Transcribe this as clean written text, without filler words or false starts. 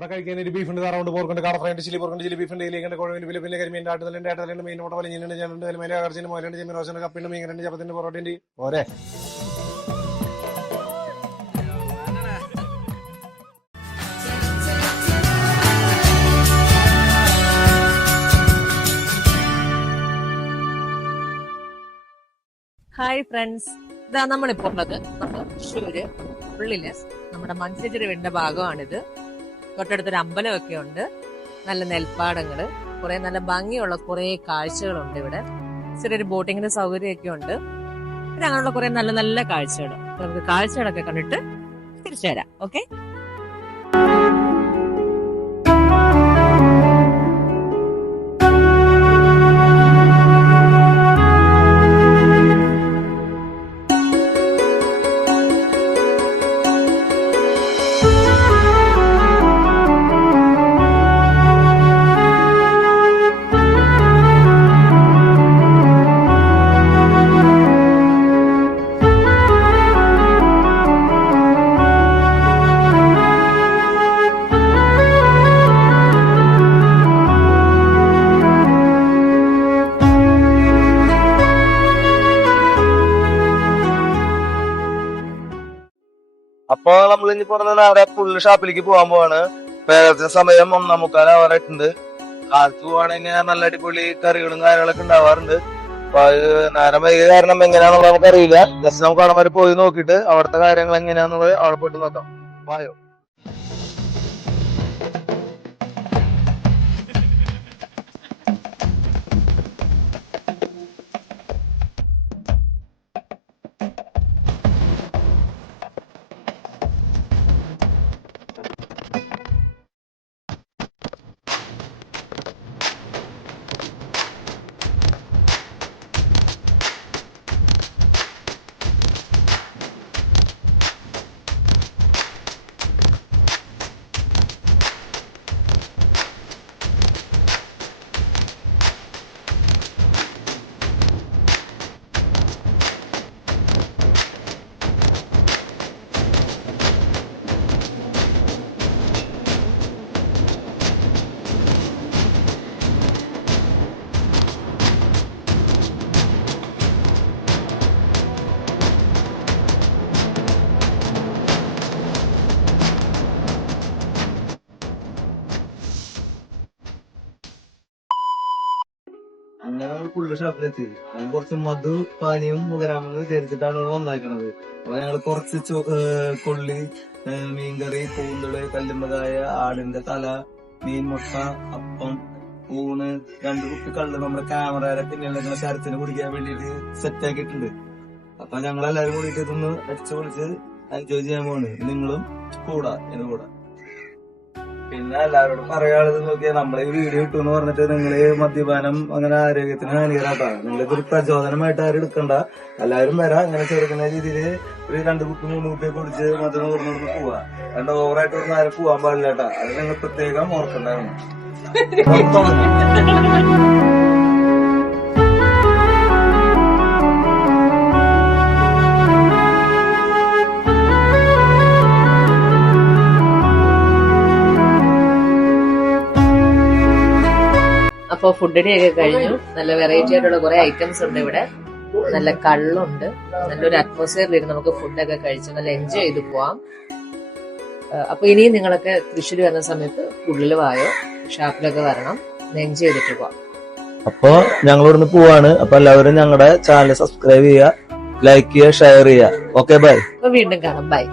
ഇവിടെ കഴിക്കാൻ ഒരു ബീഫുണ്ട്, താറവുണ്ട്, പോർക്കുണ്ട്, കാട ഫ്രൈ ഉണ്ട്, ചില്ലി പോർക്കുണ്ട്, ചില്ലി ബീഫുണ്ട്, ഇലേക്കുണ്ട്, കുഴവിന് പിന്നെ കരിമീൻ ആട്ടുതലുണ്ട്, ആട്ടുതലുണ്ട്, മീൻ മുട്ട വലിയുണ്ട്, ചേനുണ്ട്, മേലെ അകർച്ചിന് മോലുണ്ട്, ചെമ്മീൻ റോസുണ്ട്, കപ്പുണ്ട്, മീൻ ചപ്പത്തിന്റെ പൊറോട്ടയുണ്ട്. പോരെ ഹായ് ഫ്രണ്ട്സ്, ഇതാ നമ്മളിപ്പോ ഉള്ളത് നമ്മുടെ തൃശ്ശൂര് ഉള്ളില് നമ്മുടെ മഞ്ചേരിയുടെ ഭാഗമാണിത്. തൊട്ടടുത്തൊരു അമ്പലമൊക്കെ ഉണ്ട്, നല്ല നെൽപ്പാടങ്ങള്, കുറെ നല്ല ഭംഗിയുള്ള കുറെ കാഴ്ചകളുണ്ട് ഇവിടെ. ചെറിയൊരു ബോട്ടിങ്ങിന്റെ സൗകര്യമൊക്കെ ഉണ്ട്. പിന്നെ അങ്ങനെയുള്ള കുറെ നല്ല നല്ല കാഴ്ചകൾ. നമുക്ക് കാഴ്ചകളൊക്കെ കണ്ടിട്ട് തിരിച്ചു വരാം. ഓക്കെ. അപ്പൊ നമ്മൾ ഇനി പറഞ്ഞ നേരെ ഫുള്ള് ഷാപ്പിലേക്ക് പോകാൻ പോവാണ്. ഏകദേശം സമയം 1:45 കാലത്ത് പോവാണെങ്കിൽ നല്ല അടിപൊളി കറികളും കാര്യങ്ങളൊക്കെ ഉണ്ടാവാറുണ്ട്. അപ്പൊ അത് നേരം വൈകിയ കാരണം എങ്ങനെയാണെന്നുള്ളത് നമുക്കറിയില്ല. ജസ്റ്റ് നമുക്ക് അവിടെ വരെ പോയി നോക്കിയിട്ട് അവിടുത്തെ കാര്യങ്ങൾ എങ്ങനെയാന്നുള്ളത് അവിടെ പോയിട്ട് നോക്കാം. വായോ. അങ്ങനെ നമ്മൾ ഫുള്ള് ഷാപ്പിലെത്തി. കുറച്ച് മധു പാനീയം മുഖരാമെന്ന് വിചാരിച്ചിട്ടാണ് വന്നേക്കണത്. അപ്പൊ ഞങ്ങള് കുറച്ച് കൊള്ളി, മീൻകറി, കൂന്തള്, കല്ലുമ്മകായ, ആടിന്റെ തല, മീൻ മുട്ട, അപ്പം, ഊണ്, 2 കുപ്പി കള്ള് നമ്മുടെ ക്യാമറയുടെ പിന്നിലുള്ള ശരത്തിന് കുടിക്കാൻ വേണ്ടിട്ട് സെറ്റ് ആക്കിയിട്ടുണ്ട്. അപ്പൊ ഞങ്ങളെല്ലാരും കൂടിയിട്ട് ഇതൊന്ന് അടിച്ചു പൊളിച്ച് എൻജോയ് ചെയ്യാൻ പോണ്. നിങ്ങളും കൂടാ എന്റെ കൂടെ. പിന്നെ എല്ലാവരോടും പറയാനുള്ളത് നോക്കിയാൽ നമ്മളെ ഈ വീഡിയോ ഇട്ടു എന്ന് പറഞ്ഞിട്ട് നിങ്ങള് മദ്യപാനം അങ്ങനെ ആരോഗ്യത്തിന് ഹാനികരമായിട്ടാണ്. നിങ്ങളിതൊരു പ്രചോദനമായിട്ട് ആരും എടുക്കണ്ട. എല്ലാവരും വരാം. ഇങ്ങനെ ചെറുക്കുന്ന രീതിയിൽ ഒരു 2 കുപ്പി 3 കുപ്പിയൊക്കെ കുടിച്ച് മദ്യം ഓർമ്മ പോവാ. രണ്ട് ഓവറായിട്ട് ഒന്നും ആരും പോവാൻ പാടില്ല കേട്ടാ. അത് നിങ്ങൾ പ്രത്യേകം ഓർക്കണ്ടായിരുന്നു. അപ്പൊ ഫുഡ് ഡേ ഒക്കെ കഴിഞ്ഞു. നല്ല വെറൈറ്റി ആയിട്ടുള്ള കുറെ ഐറ്റംസ് ഉണ്ട് ഇവിടെ. നല്ല കള്ളുണ്ട്. നല്ലൊരു അറ്റ്മോസ്ഫിയറിൽ നമുക്ക് ഫുഡൊക്കെ കഴിച്ച് നല്ല എൻജോയ് ചെയ്ത് പോവാം. അപ്പൊ ഇനിയും നിങ്ങളൊക്കെ തൃശ്ശൂർ വരുന്ന സമയത്ത് ഉള്ളിൽ വായോ, ഷാപ്പിലൊക്കെ വരണം, എൻജോയ് ചെയ്തിട്ട് പോവാം. അപ്പൊ ഞങ്ങൾ ഇവിടുന്ന് പോവാണ്. അപ്പൊ എല്ലാവരും ഞങ്ങളുടെ ചാനൽ സബ്സ്ക്രൈബ് ചെയ്യുക, ലൈക്ക് ചെയ്യുക, ഷെയർ ചെയ്യുക. Okay, bye. അപ്പൊ വീണ്ടും കാണാം. ബൈ.